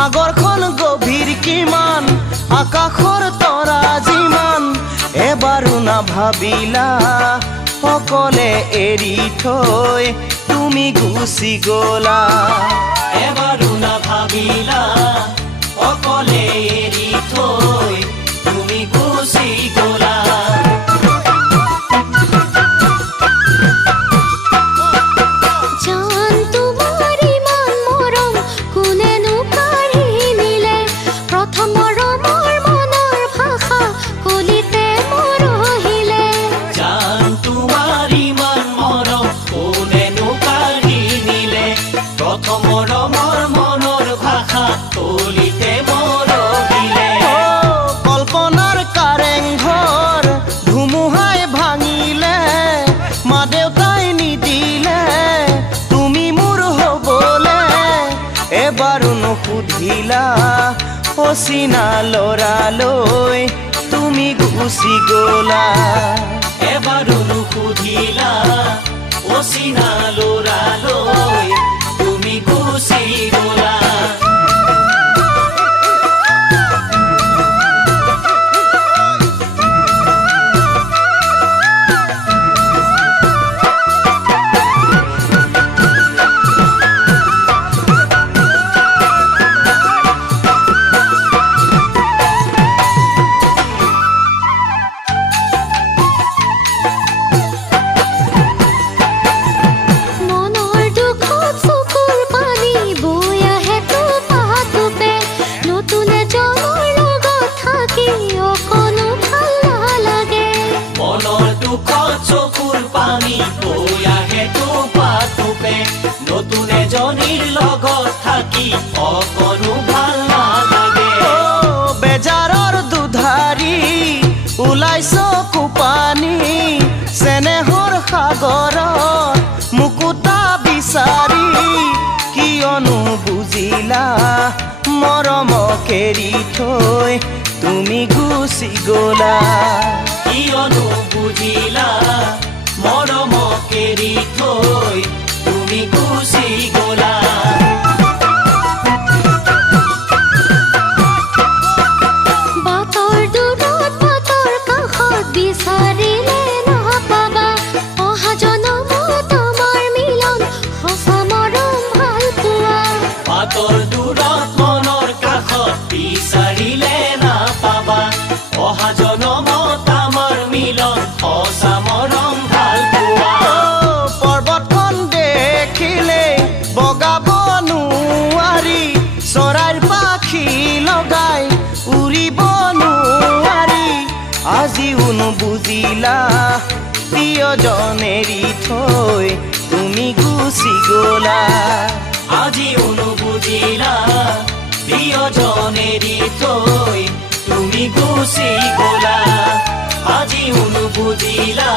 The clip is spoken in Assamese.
সাগৰখন গভীৰ কিমান আকাশৰ তৰা যিমান এবাৰো নাভাবিলা অকলে এৰি থৈ তুমি গুচি গ'লা এবাৰো নাভাবিলা অকলে এৰি থৈ তুমি গুচি গ'লা কল্পনাৰ কাৰেংঘৰ ধুমুহাই ভাঙিলে মা দেউতাই নিদিলে তুমি মোৰ হ'বলে এবাৰো নুসুধিলা অচিনা ল'ৰালৈ তুমি গুচি গ'লা এবাৰো নুসুধিলা অচিনা ল'ৰালৈ তুমি গুচি গ'লা চকুৰ পানী বৈ আহে টোপে নতুন এজনীৰ লগত থাকি অকণো ভাল নালাগে বেজাৰৰ দুধাৰি ওলাইছ কোপানী চেনেহৰ সাগৰত মুকুতা বিচাৰি কিয়নো বুজিলা মৰমক এৰি থৈ তুমি গুচি গ'লা কিয়নো বুজিলা মৰমক এৰি থৈ তুমি গুচি গ'লা বাটৰ দূৰত বাটৰ কাষত বিচাৰিলে নাপাবা অহা জনমত আমাৰ মিলন সঁচা মৰম ভাল পোৱা বাটৰ দূৰত মনৰ কাষত বিচাৰিলে নাপাবা অহা জনমত আমাৰ মিলন সঁচা মৰম ভাল পোৱা পৰ্বতখন দেখিলে বগাব নোৱাৰি চৰাইৰ পাখি লগাই উৰিব নোৱাৰি আজিও নুবুজিলা প্ৰিয়জন এৰি থৈ তুমি গুচি গ'লা আজিও নুবুজিলা প্ৰিয়জন এৰি থৈ তুমি গুচি গ'লা আজিও নুবুজিলা